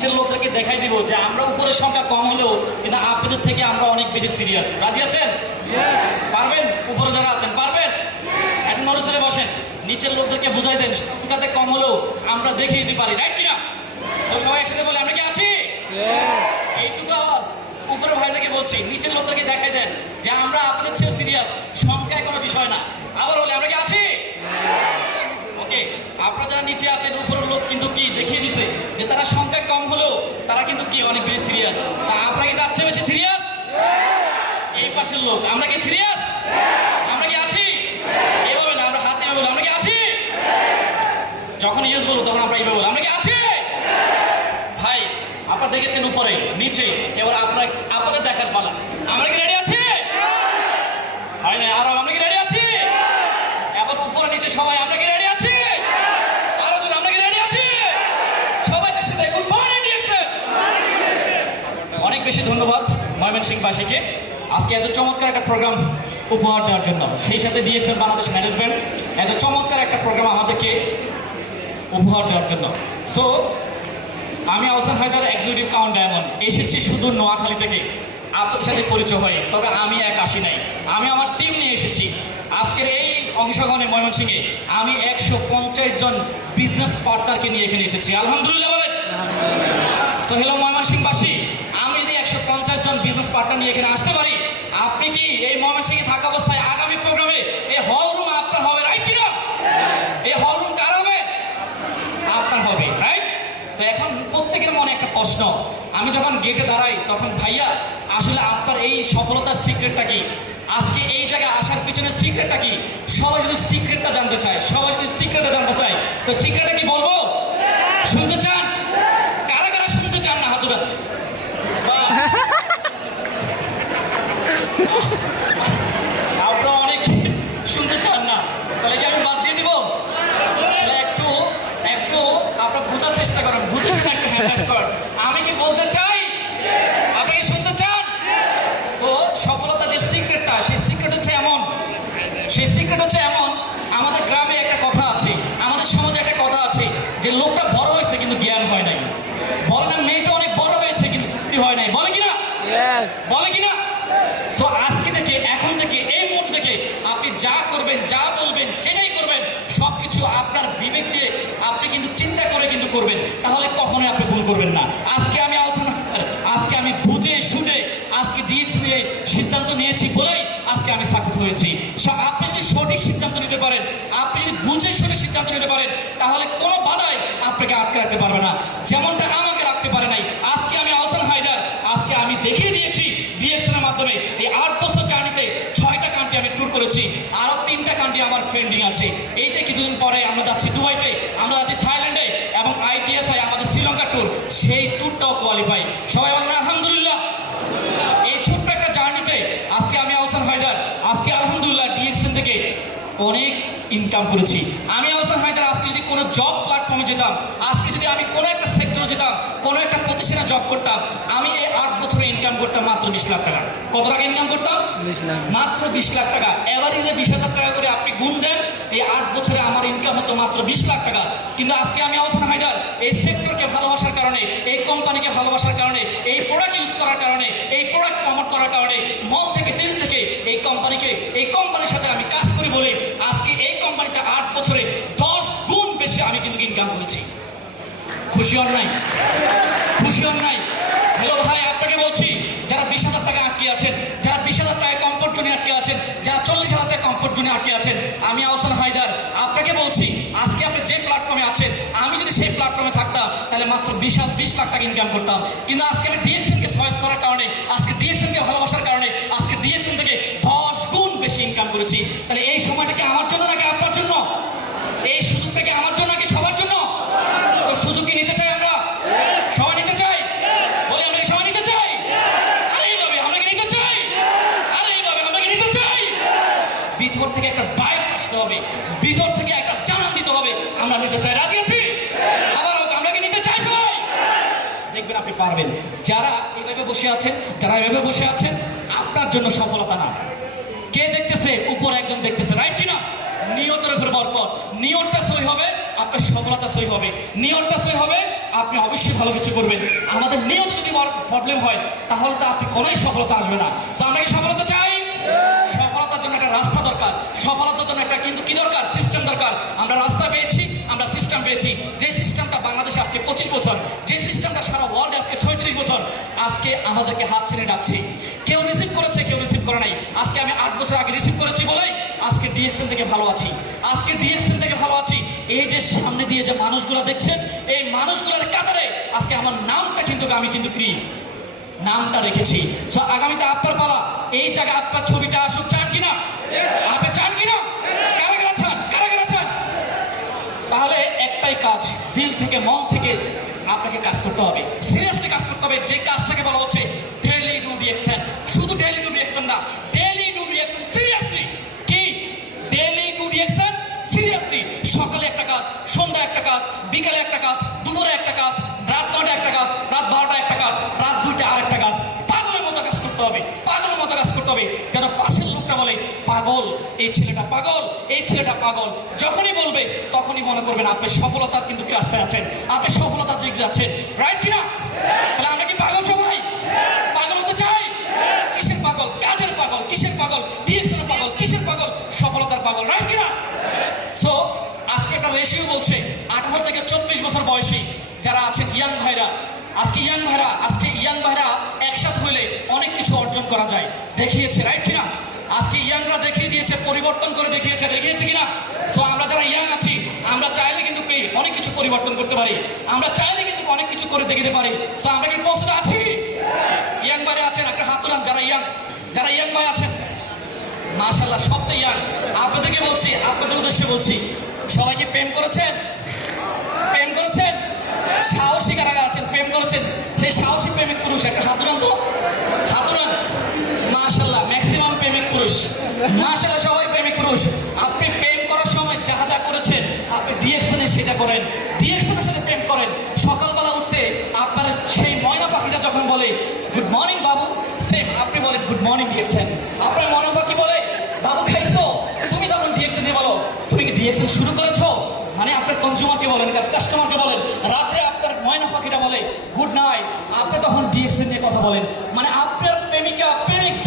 নিচের লোকদেরকে দেখাই দিব যে আমরা উপরের সংখ্যা কম হলেও কিন্তু আপনাদের থেকে আমরা অনেক বেশি সিরিয়াস। রাজি আছেন? পারবেন? উপরে যারা আছেন পারবেন? এখন নড়ে বসেন, নিচের লোকদেরকে বুঝাই দেন সংখ্যাতে কম হলেও আমরা দেখিয়ে দিতে পারি, রাইট কিনা? সবাই একসাথে বলে আমরা কি আছি? এইটুকু আওয়াজ উপরে ভাইদেরকে বলছি, নিচের লোকদেরকে দেখাই দেন যে আমরা আপনাদের চেয়ে সিরিয়াস, সংখ্যায় কোনো বিষয় না। আবার বলে আমরা কি আছি? ওকে, আপনারা যারা নিচে আছেন উপরের লোক কিন্তু কি দেখিয়ে দিছে যে তারা সংখ্যায় কম হলেও তারা কিন্তু কি অনেক বেশি সিরিয়াস। আপনারা কি তার চেয়ে বেশি সিরিয়াস? এই পাশের লোক আমরা কি সিরিয়াস? আমরা কি আছি? এইভাবে না, আমরা হাত দিয়ে বলি আমরা কি আছি। যখন ইয়েস বলবো তখন আমরা এইভাবে বলি আমরা কি আছি। ভাই আপনারা দেখেছেন উপরে নিচে, এবার আপনাদের দেখার পালা। আমরা কি রেডি আছি? হয় না আরো আমরা কি রেডি আছি? এবার উপরে নিচে সবাই আমরা কি রেডি আছি? আরো জন আমরা কি রেডি আছি? সবাই একসাথে গুড মর্নিং ডিএক্সএন। অনেক বেশি ধন্যবাদ ময়মনসিংহবাসীকে আজকে এত চমৎকার একটা প্রোগ্রাম উপহার দেওয়ার জন্য, সেই সাথে ডিএক্সএন বাংলাদেশ ম্যানেজমেন্ট এত চমৎকার একটা প্রোগ্রাম আমাদেরকে উপহার দেওয়ার জন্য। সো আমি Ahsan Haider, executive count diamond, এসেছি শুধু নোয়াখালী থেকে আপনাদের সাথে পরিচয় হয়ে। তবে আমি এক আসি নাই, আমি আমার টিম নিয়ে এসেছি। আজকের এই অংশগ্রহণে ময়মনসিংহে আমি 150 জন বিজনেস পার্টনারকে নিয়ে এখানে এসেছি। আলহামদুলিল্লাহ বলেন। সো হ্যালো ময়মনসিংহবাসী, আমি যদি 150 জন বিজনেস পার্টনার নিয়ে এখানে আসতে পারি, আপনি কি এই ময়মনসিংহে থাকা অবস্থায় আগামী প্রোগ্রামে এই হল রুম আপনার হবে, রাইট কিনা? এই হল রুম কার হবে? আপনার হবে, রাইট? তো এখন প্রত্যেকের মনে একটা প্রশ্ন, আমি যখন গেটে দাঁড়াই তখন ভাইয়া আসলে আপনার এই সফলতার সিক্রেটটা কি? আজকে এই জায়গায় আসার পিছনে সিক্রেটটা কি? সবাই যদি সিক্রেটটা জানতে চায়, তো সিক্রেটটা কি বলবো? শুনতে চান? কারা কারা শুনতে চান না হাত উঠান। আপনারা অনেক শুনতে চান না, তাহলে কি আমি বাদ দিয়ে দিব? একটু আপনারা বোঝার চেষ্টা করেন, বুঝে শুনে একটা হ্যান্ডেল করেন। আমি কি বলতে চাই? আপনি কি শুনতে চান? তো সফলতা যে সিক্রেটটা, সেই সিক্রেট হচ্ছে এমন, আমাদের গ্রামে একটা কথা আছে, আমাদের সমাজে একটা কথা আছে যে লোকটা বড় হয়েছে কিন্তু জ্ঞান হয় নাই। বলে না মেয়েটা অনেক বড় হয়েছে কিন্তু বুদ্ধি হয় নাই, বলে কিনা? বলে কিনা? সো আজকে থেকে, এখন থেকে, এই মুহূর্ত থেকে আপনি যা করবেন, যা বলবেন, যেটাই করবেন সবকিছু আপনার বিবেক দিয়ে আপনি কিন্তু চিন্তা করে কিন্তু করবেন, তাহলে কখনোই আপনি ভুল করবেন না। আজকে আমি বুঝে শুনে আজকে ডিএক্সএন এ সিদ্ধান্ত নিয়েছি বলেই আজকে আমি সাকসেস হয়েছি। আপনি যদি সঠিক সিদ্ধান্ত নিতে পারেন, আপনি যদি বুঝে শুনে সিদ্ধান্ত নিতে পারেন, তাহলে কোনো বাধাই আপনাকে আটকে রাখতে পারবে না, যেমনটা আমাকে রাখতে পারে নাই। আজকে আমি আহসান হায়দার, আজকে আমি দেখিয়ে দিয়েছি ডিএক্সএন এর মাধ্যমে। এই 8 বছর জার্নিতে 6টা কান্ট্রি আমি ট্যুর করেছি, আরো 3টা কান্ট্রি আমার পেন্ডিং আছে। এইতে কিছুদিন পরে আমরা যাচ্ছি দুবাইতে, আমরা যাচ্ছি থাইল্যান্ডে, এবং ITSI আমাদের শ্রীলঙ্কা ট্যুর, সেই ট্যুরটাও কোয়ালিফাই। সবাই বলেন আলহামদুলিল্লাহ। এই ছোট্ট একটা জার্নিতে আজকে আমি আহসান হায়দার, আজকে আলহামদুলিল্লাহ ডিএক্সএন থেকে অনেক ইনকাম করেছি। আমি আহসান হায়দার আজকে যদি কোনো জব প্ল্যাটফর্মে যেতাম, আজকে যদি আমি কোনো একটা সেক্টরে যেতাম, কোনো একটা প্রতিষ্ঠানে জব করতাম, আমি এই 8 বছরে ইনকাম করতাম মাত্র 20 লাখ টাকা। কত টাকা ইনকাম করতাম? মাত্র 20 লাখ টাকা। এভারেজে 20,000 টাকা করে আপনি গুণ দেন, এই 8 বছরে আমার ইনকাম হতো মাত্র 20 লাখ টাকা। কিন্তু আজকে আমি আহসান হায়দার এই সেক্টরকে ভালোবাসার কারণে, এই কোম্পানিকে ভালোবাসার কারণে, এই প্রোডাক্ট ইউজ করার কারণে, এই প্রোডাক্ট প্রমোট করার কারণে, মন থেকে দিল থেকে এই কোম্পানির সাথে আমি কাজ করি বলে আজকে এই কোম্পানিতে 8 বছরে 10 গুণ বেশি আমি কিন্তু ইনকাম করেছি। খুশি হন নাই? খুশি হন নাই? হ্যালো ভাই, আপনাকে বলছি, যারা 20,000 টাকা আটকে আছেন, যারা 20,000 টাকায় কমফোর্ট জোনে আটকে আছেন, যারা 40,000 টাকা কমফোর্ট জোনে আটকে আছেন, আমি আহসান হায়দার আপনাকে বলছি, আজকে আপনি যে প্ল্যাটফর্মে আছেন, আমি যদি সেই প্ল্যাটফর্মে থাকতাম তাহলে মাত্র 20 লাখ টাকা ইনকাম করতাম। কিন্তু আজকে আমি ডিএক্সএনকে চয়েস করার কারণে, আজকে ডিএক্সএনকে ভালোবাসার কারণে, আজকে ডিএক্সএন থেকে 10 গুণ বেশি ইনকাম করেছি। তাহলে এই সময়টা কি আমার জন্য নাকি আপনার জন্য? এই সুযোগটা কি আমার জন্য নাকি সবার জন্য? তো সুযোগ কি নিতে চাই আমরা? সবাই নিতে চাই? বলি আমরা কি সবাই নিতে চাই? আরে এইভাবে আমরা কি নিতে চাই? আরে এইভাবে আমরা কি নিতে চাই? ভিতর থেকে একটা বাইক আসতে হবে, ভিতর থেকে একটা জানান দিতে হবে আমরা নিতে চাই। রাজি আছি? আবার আমরা কি নিতে চাই সবাই? দেখবেন আপনি পারবেন। যারা এইভাবে বসে আছেন, আপনার জন্য সফলতা না। কে দেখতেছে? উপর একজন দেখতেছে, রাইট কিনা? নিয়তের উপর বরকত। নিয়তটা সহি হবে, আপনার সফলতা সই হবে, নিয়তটা সই হবে, আপনি অবশ্যই ভালো কিছু করবেন। আমাদের নিয়ত যদি প্রবলেম হয় তাহলে তো আপনি কোনোই সফলতা আসবে না। তো আমরা কি সফলতা চাই? সফলতার জন্য একটা রাস্তা দরকার, সফলতার জন্য একটা কিন্তু কি দরকার? সিস্টেম দরকার। আমরা রাস্তা পেয়েছি, আমরা সিস্টেম পেয়েছি। যে সিস্টেমটা বাংলাদেশে আজকে 25 বছর, যে সিস্টেমটা সারা ওয়ার্ল্ডে আজকে 36 বছর, আজকে আমাদেরকে হাত ছেড়ে ডাকছে। কেউ রিসিভ করেছে, কেউ রিসিভ করে নাই। আজকে আমি 8 বছর আগে রিসিভ করেছি বলেই আজকে ডিএক্সএন থেকে ভালো আছি, আজকে ডিএক্সএন থেকে ভালো আছি। এই যে সামনে দিয়ে যে মানুষগুলো দেখছেন, এই মানুষগুলোর কাতারে আজকে আমার নামটা কিন্তু আমি কিন্তু কি নামটা রেখেছি। সো আগামীতে আপনার পালা, এই জায়গায় আপনার ছবিটা আসুক, চান কিনা? আপনি চান কিনা? কারা কারা চান? কারা কারা চান? তাহলে একটাই কাজ, দিল থেকে মন থেকে আপনাকে কাজ করতে হবে, সিরিয়াসলি কাজ করতে হবে। যে কাজটাকে বলা হচ্ছে ডেইলি ডু রিঅ্যাকশন। শুধু ডেইলি ডু রিঅ্যাকশন না, ডেইলি ডু রিঅ্যাকশন সিরিয়াসলি। কি ডেইলি ডু রিঅ্যাকশন সিরিয়াসলি? সকালে একটা কাজ, সন্ধ্যা একটা কাজ, বিকালে একটা কাজ, দুপুরে একটা কাজ, রাত 9টায় একটা কাজ, রাত 12টায় একটা কাজ, রাত 2টায় আরেকটা কাজ। পাগলের মতো কাজ করতে হবে, পাগলের মতো কাজ করতে হবে। কেন পাশের লোকটা বলে পাগল, এই ছেলেটা পাগল, এই ছেলেটা পাগল, যখনই বলবে তখনই মনে করবেন আপনি সফলতার কিন্তু কি রাস্তায় আছেন, আপনি সফলতার দিকে যাচ্ছেন। রাইট কিনা? তাহলে আমরা কি পাগল সবাই? পাগল হতে চাই? কিসের পাগল? কাজের পাগল। কিসের পাগল? ডিএক্সএন পাগল। কিসের পাগল? সফলতার পাগল। রাইট কিনা? সো আজকে একটা রেশিও বলছে 18 থেকে 24 বছর বয়সী যারা আছেন ইয়াং ভাইরা, আজকে ইয়াং ভাইরা একসাথে হলে অনেক কিছু অর্জন করা যায়, দেখিয়েছে। রাইট কিনা? আজকে ইয়াংরা দেখিয়ে দিয়েছে, পরিবর্তন করে দেখিয়েছে কিনা? সো আমরা যারা ইয়াং আছি, আমরা চাইলে কিন্তু কি অনেক কিছু পরিবর্তন করতে পারি, আমরা চাইলে কিন্তু অনেক কিছু করে দেখাতে পারি। সো আমরা কি প্রস্তুত আছি? ইয়াং ভাইরা আছেন, একটা হাত তোলান যারা ইয়াং ভাই আছেন। মাশাআল্লাহ, সব তো ইয়াং। আপনাদেরকে বলছি, আপনাদের উদ্দেশ্যে বলছি, সবাইকে প্রেম করেছেন? প্রেম করেছেন? সাহসী কারা আছেন প্রেম করেছেন? সেই সাহসী প্রেমিক পুরুষ একটা হাত তুলান তো, হাত তুলান। মাশাআল্লাহ, ম্যাক্সিমাম প্রেমিক পুরুষ। মাশাআল্লাহ, সবাই প্রেমিক পুরুষ। আপনি প্রেম করার সময় যা যা করেছেন, আপনি ডিএক্সএনে সেটা করেন, ডিএক্সএনের সাথে প্রেম করেন। সকালবেলা উঠতে আপনার সেই ময়না পাখিটা যখন বলে গুড মর্নিং বাবু, সেম আপনি বলেন গুড মর্নিং ডিএক্সএন। আপনার ময়না পাখি বলে বাবু খাইছো, তুমি তখন ডিএক্সএন দিয়ে বলো তুমি কি ডিএক্সএন শুরু করেছো? মানে আপনার কনজিউমারকে বলেন, কাস্টমারকে বলেন। রাত্রে আপনার ময়না পাখিটা বলে গুড নাইট, আপনি তখন ডিএক্সএন নিয়ে কথা বলেন। মানে আপনার প্রেমিক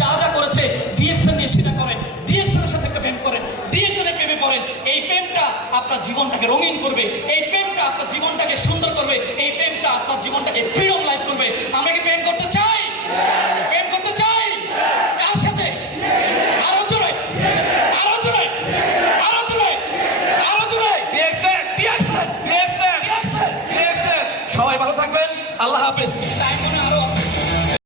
যা যা করেছে ডিএক্সএন নিয়ে সেটা করেন, ডিএক্সএনের সাথে প্রেম করেন, ডিএক্সএনের প্রেমে পড়েন। এই প্রেমটা আপনার জীবনটাকে রঙিন করবে, এই প্রেমটা আপনার জীবনটাকে সুন্দর করবে, এই প্রেমটা আপনার জীবনটাকে ফ্রিডম লাইফ করবে। আমরা কি প্রেম করতে চাই? প্রেম করতে চাই? কার সাথে? আরো জোরে, আরো জোরে, আরো জোরে, আরো জোরে। সবাই ভালো থাকবেন, আল্লাহ হাফেজ।